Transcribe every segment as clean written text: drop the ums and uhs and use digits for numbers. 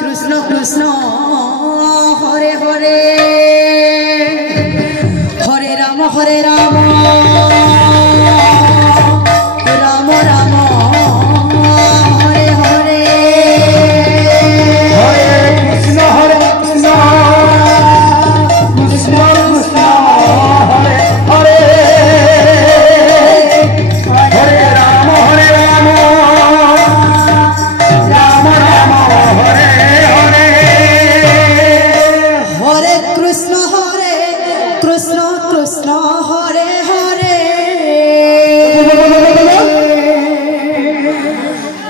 Krishna Krishna Hare Hare Hare Ram Hare Ram Ram Ram Hare Hare Hare Krishna Krishna Krishna Hare Hare Hare Ram Ram Ram Hare Hare Hare Krishna Krishna Krishna Hare Hare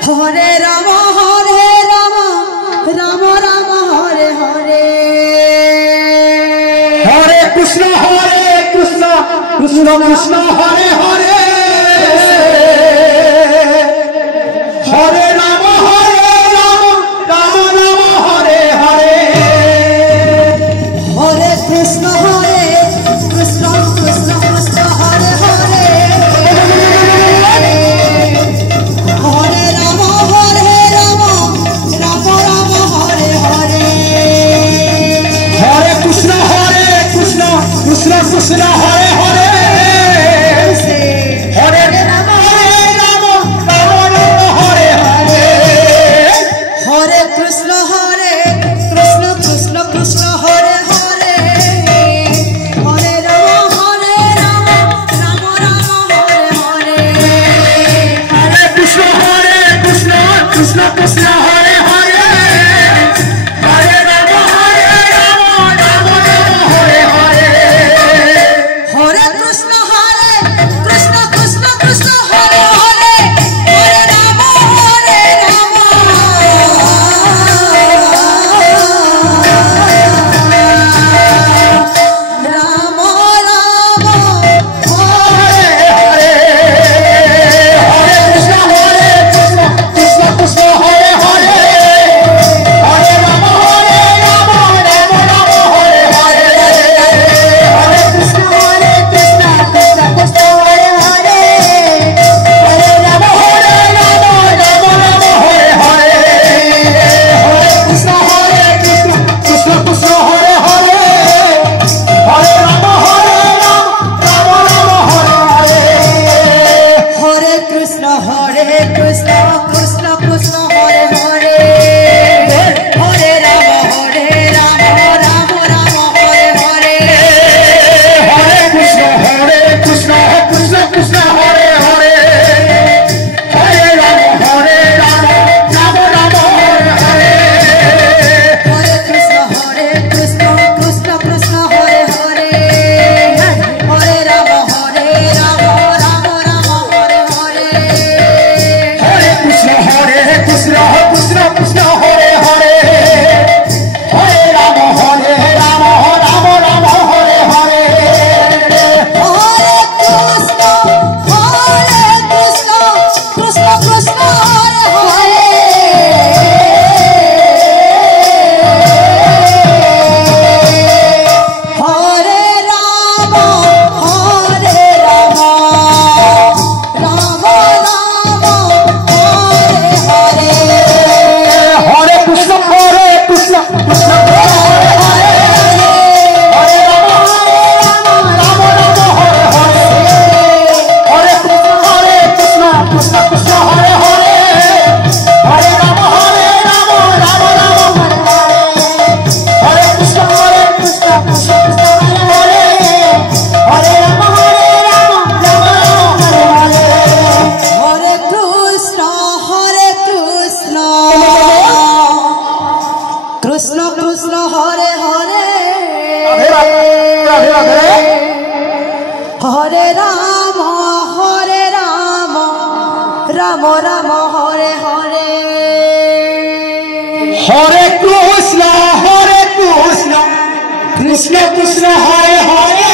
Hare Ram Ram Ram Hare Hare Hare Krishna Krishna Krishna Hare Hare Hare Ram Ram Ram Hare Hare Hare Krishna Krishna Krishna Krishna Hare Hare Hare Ram Ram Ram Hare Hare Hare Krishna Krishna Krishna Hare Hare Hare Ram Ram Hare Hare Hare Krishna Krishna Krishna Hare Hare Hare Ram Ram Ram Hare Hare Hare Krishna Krishna Krishna Hare Hare Hare Ram Ram Hare Hare Hare Krishna Krishna Krishna Hare Hare Hare Ram Ram Ram Hare Hare Krishna Krishna Hare Hare Hare Ram Ram Hare Hare Hare Krishna Krishna Krishna Hare Hare Hare Ram Ram Hare Hare Hare Krishna Krishna Hare Hare Hare Ram Ram Hare Hare Hare Krishna Krishna Krishna Hare Hare Hare Ram Ram Hare Hare Hare Krishna Krishna Krishna Hare Hare Hare Ram Ram Hare Hare Hare Krishna Krishna Krishna Hare Hare Hare Ram Ram Hare Hare Hare Krishna Krishna Krishna Hare Hare Hare Ram Ram Hare Hare Hare Krishna Krishna Krishna Hare Hare Hare Ram Ram Hare Hare Hare Krishna Krishna Hare Hare Hare Ram Hare Hare Hare Krishna Krishna Hare Hare Hare Ram Ram Hare Krishna Krishna Hare Hare Hare Ram Hare Hare Krishna Krishna Krishna Hare Hare Hare Ram Ram Ram Hare Hare Hare Krishna Krishna Krishna Hare Hare